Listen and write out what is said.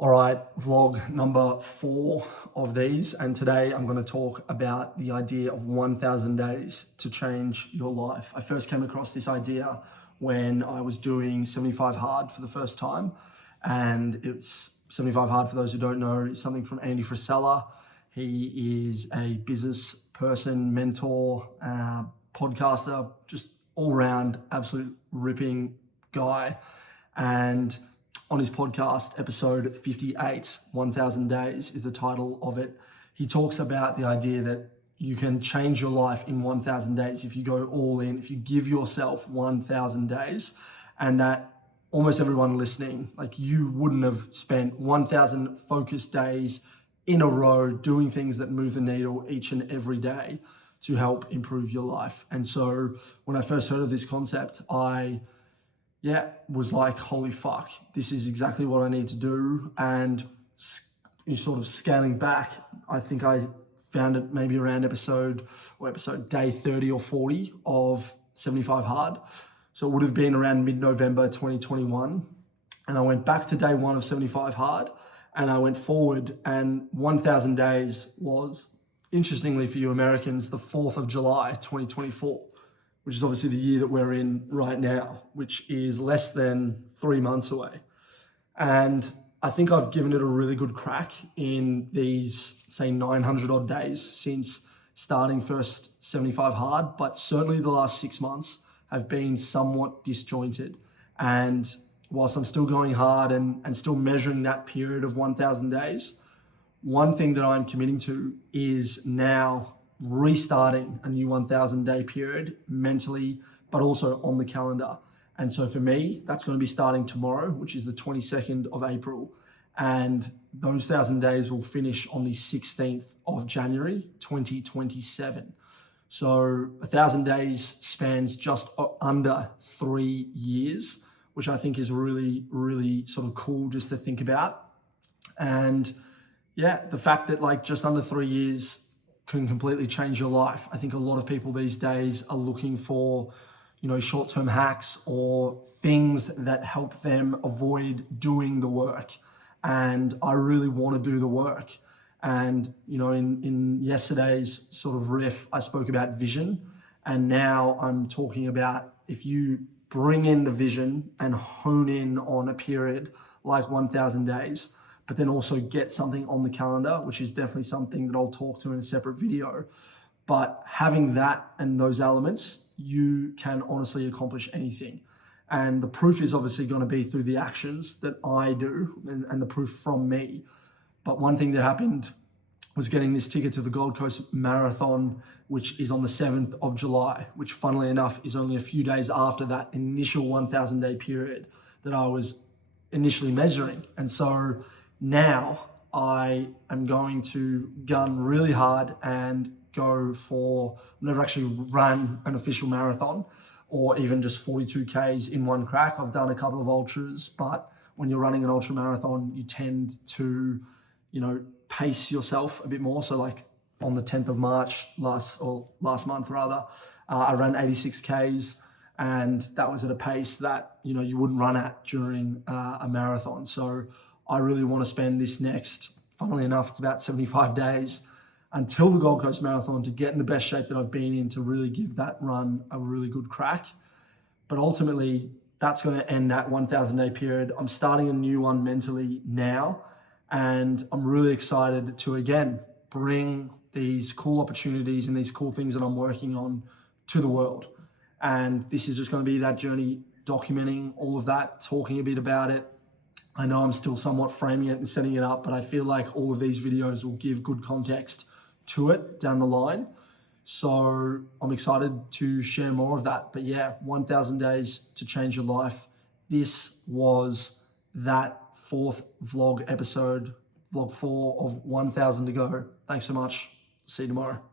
All right, vlog number 4 of these, and today I'm going to talk about the idea of 1,000 days to change your life. I first came across this idea when I was doing 75 Hard for the first time, and it's 75 Hard, for those who don't know, is something from Andy Frisella. He is a business person, mentor, podcaster, just all-round absolute ripping guy. And on his podcast, episode 58, 1,000 Days is the title of it. He talks about the idea that you can change your life in 1,000 days if you go all in, if you give yourself 1,000 days, and that almost everyone listening, like you wouldn't have spent 1,000 focused days in a row doing things that move the needle each and every day to help improve your life. And so when I first heard of this concept, I was like, holy fuck, this is exactly what I need to do. And sort of scaling back, I think I found it maybe around episode day 30 or 40 of 75 Hard. So it would have been around mid-November 2021. And I went back to day 1 of 75 Hard and I went forward, and 1,000 days was, interestingly for you Americans, the 4th of July, 2024. Which is obviously the year that we're in right now, which is less than 3 months away. And I think I've given it a really good crack in these, say, 900 odd days since starting first 75 Hard, but certainly the last 6 months have been somewhat disjointed. And whilst I'm still going hard and still measuring that period of 1,000 days, one thing that I'm committing to is now restarting a new 1,000 day period mentally, but also on the calendar. And so for me, that's going to be starting tomorrow, which is the 22nd of April. And those 1,000 days will finish on the 16th of January, 2027. So 1,000 days spans just under 3 years, which I think is really, really sort of cool just to think about. And the fact that like just under 3 years can completely change your life. I think a lot of people these days are looking for, short-term hacks or things that help them avoid doing the work. And I really want to do the work. And, in yesterday's sort of riff, I spoke about vision. And now I'm talking about if you bring in the vision and hone in on a period like 1,000 days, but then also get something on the calendar, which is definitely something that I'll talk to in a separate video. But having that and those elements, you can honestly accomplish anything. And the proof is obviously going to be through the actions that I do and the proof from me. But one thing that happened was getting this ticket to the Gold Coast Marathon, which is on the 7th of July, which funnily enough is only a few days after that initial 1,000 day period that I was initially measuring. And so now I am going to gun really hard and go for, I've never actually run an official marathon or even just 42 Ks in one crack. I've done a couple of ultras, but when you're running an ultra marathon, you tend to, pace yourself a bit more. So like on the 10th of March, last month rather, I ran 86 Ks. And that was at a pace that, you wouldn't run at during a marathon. So I really want to spend this next, funnily enough, it's about 75 days until the Gold Coast Marathon to get in the best shape that I've been in to really give that run a really good crack. But ultimately, that's going to end that 1,000 day period. I'm starting a new one mentally now, and I'm really excited to, again, bring these cool opportunities and these cool things that I'm working on to the world. And this is just going to be that journey, documenting all of that, talking a bit about it. I know I'm still somewhat framing it and setting it up, but I feel like all of these videos will give good context to it down the line. So I'm excited to share more of that. But 1,000 days to change your life. This was that 4th vlog episode, vlog 4 of 1,000 to go. Thanks so much. See you tomorrow.